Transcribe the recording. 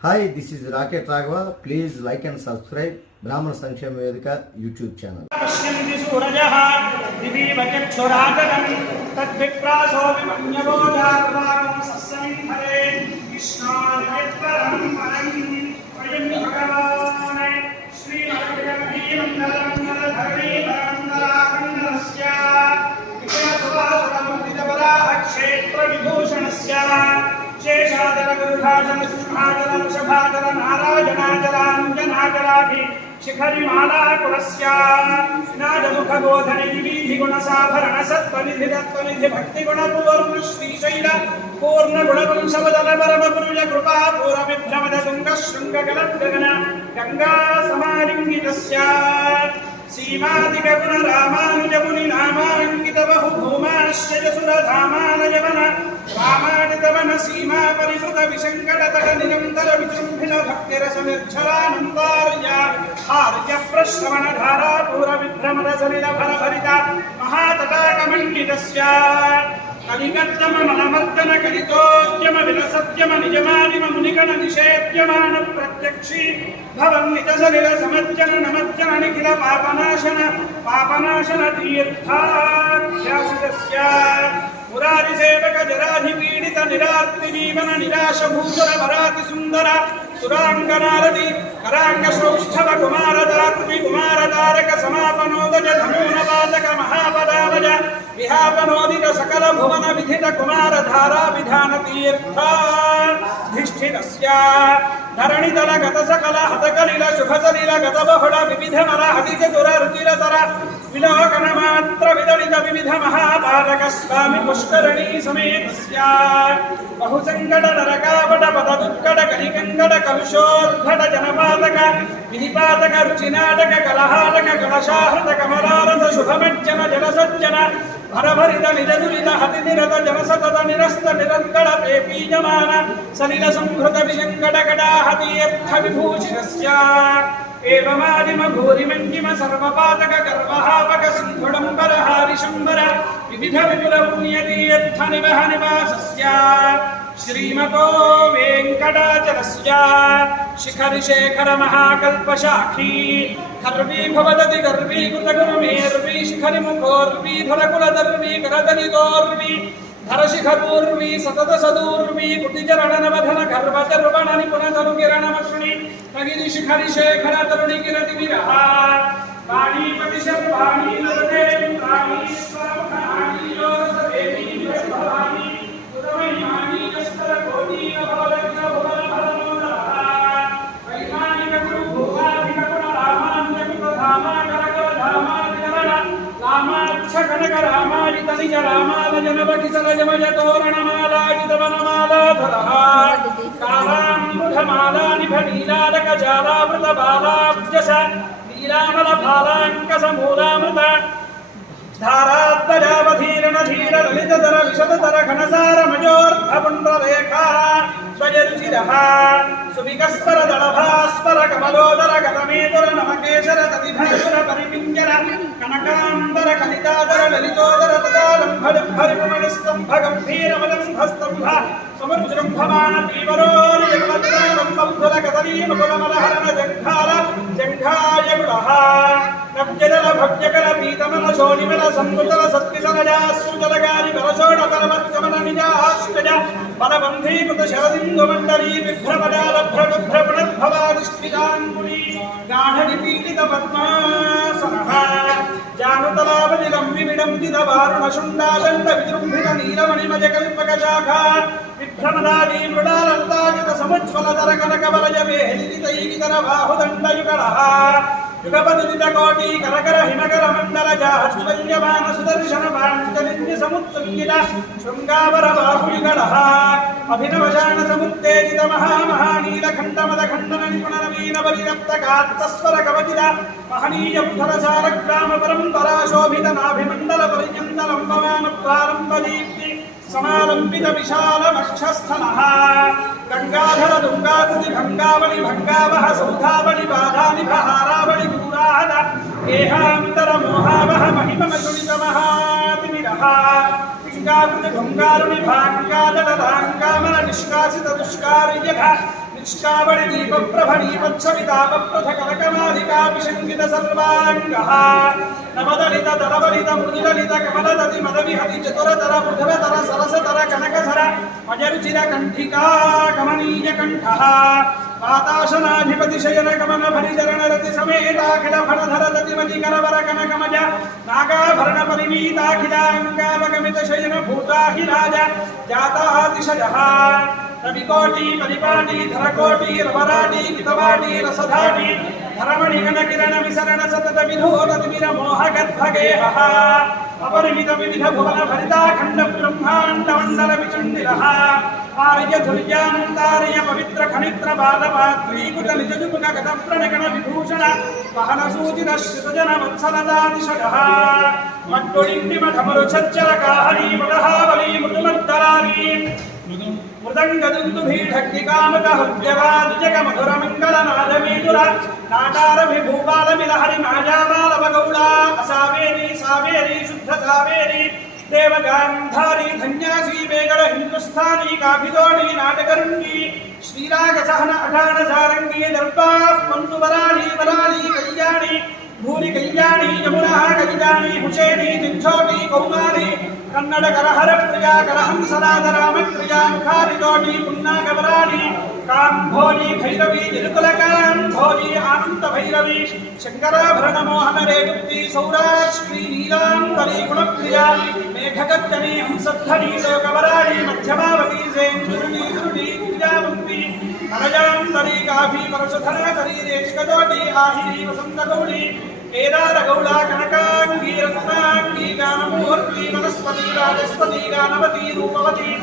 Hi, this is Raket Raghava. Please like and subscribe Brahmana Sankshema Vedika YouTube channel. पश्यन्ति सूरजः दिवीव चक्षुरागतं तद्विप्रासो विमन्यवोजार्वाकं सस्यमिन्धरे कृष्णादिव्यत्परं परं वयं भगवान् श्रीमद्भगवद्गीतामङ्गलधरणीमङ्गलाकन्दरस्य विजयसुभासुरमुदितवराहक्षेत्रविभूषणस्य शेषादलगुरुभाजन सिंहादल वृषभादल नारायणाचलाञ्जनाचलाभि शिखरिमाला कुलस्य नादमुखगोधनि विविधिगुणसाभरण सत्त्वनिधि भक्तिगुणपूर्ण श्रीशैल पूर्णगुणवंशवदल परमपुरुष कृपा पूर्वविभ्रमद तुङ्गशृङ्गगलद्गगन गङ्गा समालिङ्गितस्य सीमादिगगुण रामानुजमुनिनामाङ्कित बहुभूमाश्च सुरधामानयवन रामादितवन सीमा परिवृत विशङ्कटतट निरन्तर विजृम्भित भक्तिरसनिर्झरानन्दार्य आर्य प्रश्रवण धारा पूर्वविभ्रमद सलिल भरभरिता महातटाकमण्डितस्य कलिकद्दम मनमर्दन कलितोद्यम विलसद्यम निजमानिम मुनिगण निषेप्यमान प्रत्यक्षी भवन् निजसलिल समज्जन नमज्जन निखिल पापनाशन तीर्थाख्यासितस्य मुरारिसेवक जराधिपीडित निरार्तिजीवन निराशभूषण भराति सुन्दर सुराङ्गनारति कराङ्गसौष्ठव कुमारदात्रि कुमारतारक समापनोदज धनूनपादक महापदावज विहापनोदित सकल भुवन विधित कुमारधारा विधान तीर्थाधिष्ठितस्य धरणितल गत सकल हतकलिल शुभसलिल गत बहुल विविधमल हतिज दुररुचिरतर विलोकन मात्र विदलित विविध महाबालक स्वामी पुष्करणी समेतस्य बहुसङ्कट नरकावट पद दुःखड कलिकङ्कड कलुषोद्भट जनपातक विनिपातक रुचिनाटक कलहाटक कलशाहृत कमलारत शुभमज्जन जलसज्जन भरभरित निजदुरित हतिनिरत जनसतत निरस्त निरङ्कड पेपीयमान सलिल संहृत विशङ्कट कडाहतीर्थ विभूषितस्य एवमादिम भूरिमञ्जिम सर्वपातक गर्वहापक सिन्धुडम्बर हारिशम्बर विविध विपुल पुण्यतीर्थ निवह निवासस्य श्रीमतो वेङ्कटाचलस्य शिखरिशेखर महाकल्पशाखी गर्वी भवदति गर्वीकृत गुरुमेर्वी शिखरि मुखोर्वी धरकुलदर्वी करदलितोर्वी धरशिखरूर्वी सतत सदूर्वी कुटिचरणनवधन गर्भचर्वण निपुणतनु किरणमश्रुणि तगिरि शिखरि शेखर तरुणि किरति विरह पाणिपति शर्वाणि नरते प्राणीश्वरमहाणि योगसदेवी भवानि उदमयिमानि कस्तर कोटि भवलग्न भुवन भरनोदरः वैमानिक गुरु भूमाधिक गुण रामान्यमित धामा करकर धामादिकरण रामाच्छ कनक रामाजित निज रामालजनव किसल जमज तोरणमालाजित वनमालाधरः कालाम्बुधमाला निभ नीलालक जालावृत बालाब्जस नीलामल फालाङ्कसमूलामृत धारात्तजावधीरण धीर ललितधर विशदधर घनसार मजोर्धपुण्ड्ररेखा स्वजरुचिरः सुविकस्तर दलभास्पर कमलोदर गतमेदुर नमकेशर तदिभयसुर परिपिञ्जर कनकाम्बर कलितादर ललितोदर तदालम्भरिपुमणिस्तम्भ गम्भीरमलम्भस्तम्भ समुज्जृम्भमान तीवरोर्यगमद्रारम्भुल गतनीमकुलमलहरण जङ्घाल जङ्घाय गुणः नव्यदल भव्यकल पीतमल शोणिमल संवृतल सत्किसनजास्रुजलगानि बलशोणतलमर्गमन निजाष्टज बलबन्धीकृत शरदिन्दुमण्डली विभ्रमजालभ्रगुभ्रपुणद्भवादिष्ठिताङ्गुली गाढनिपीडित पद्मासनः जानुतलावलिलम्बिविडम्बित वारुणशुण्डादण्ड विजृम्भित नीलमणिमजकल्पकशाखा विभ्रमदादी मृडालल्लाजित समुज्ज्वलतर कनकवलय वेलितैकितर बाहुदण्डयुगलः युगपदित कोटि करकर हिमकर मंडल जाह्नव्यमान सुदर्शन पांचजन्य समुत्तुंगित शृंगावर बाहुयुगलः अभिनवशान समुत्तेजित महामहानील खंडमद खंडन निपुण नवीन परिरप्त कात्तस्वर कवचित महनीय पुधर सारग्राम परंपरा शोभित नाभिमंडल परिचंदलम पवन प्रारंभ दीप्ति समालंबित विशाल वक्षस्थलः गंगाधर दुर्गाकृति भंगावली भंगावह सौधावली बाधानि हारावली पूराद गेहांतर मोहावह महिममजुनित महातिमिरः पिंगाकृति भंगारुणि भांगादलांगामल निष्कासित दुष्कार्यः పుష్కావళి దీప ప్రభణీ పచ్చవితాప పృథ కనకమాలికా విశంకిత సర్వాంగః నవదలిత దళబలిత మృదులలిత కమలదతి మదవిహతి చతురతర మృదులతర సరసతర కనకధర మజరుచిర కంఠికా కమనీయ కంఠః వాతాశనాధిపతి శయన గమన భరిచరణ రతి సమేతాఖిల ఫణధర దతిమతి కరవర కనకమజ నాగాభరణ పరిమీతాఖిలాంగావగమిత శయన భూతాహిరాజ జాతాతిశయః రవికోటి పరిపాటి ధరకోటి రవరాటి కితవాటి రసధాటి ధరమణి గణకిరణ విసరణ సతత విధోరతి విర మోహగద్భగేహ అపరిమిత వివిధ భువన భరితాఖండ బ్రహ్మాండ మండల విచండిరః ఆర్య ధుర్యాంతార్య పవిత్ర ఖనిత్ర బాలపాత్రీకుట నిజజుముఖ గత ప్రణగణ విభూషణ వహన సూచిత శ్రుతజన వత్సలదాతిశయః మట్టొడింటి మఠమరు చచ్చల కాహళీ మృగహావళీ మృదుమద్దరారీ మృదంగదుందుభీఢక్తికామక హృద్యవాదిజగ మధుర మంగళ నాదమేదుర నాటారభిభూపాలమిల హరి మాజామాలవగౌళ అసావేరి సావేరి శుద్ధ సావేరి దేవగాంధారి ధన్యాసి వేగళ హిందుస్థానీ కాభిదోణి నాటకరుణి శ్రీరాగ సహన అఠాణ సారంగీ దర్భా మంతువరాళి వరాళి కళ్యాణి భూరి కళ్యాణి యమునా కళ్యాణి హుషేని జింఛోటి కౌమారి కన్నడ కరహర ప్రియా కరహంసనాథ రామప్రియా ముఖారితోటి పున్నాగవరాణి కాంభోజి భైరవి తిరుకుల కాంభోజి ఆనంద భైరవి శంకరాభరణ మోహన రేగుప్తి సౌరాష్ట్రీ నీలాంబరి గుణప్రియా మేఘగర్జని హంసధ్వని లోకవరాళి మధ్యమావతి సేంద్రుని సురుడి విద్యావంతి అనయాంతరి కాభి పరశుధర శరీరేష్కతోటి ఆహిరి వసంత గౌళి కేదార గౌళ కనకాంగీ రత్నాంగీ గానమూర్తి వనస్పతి రాజస్పతి గానవతి రూపవతి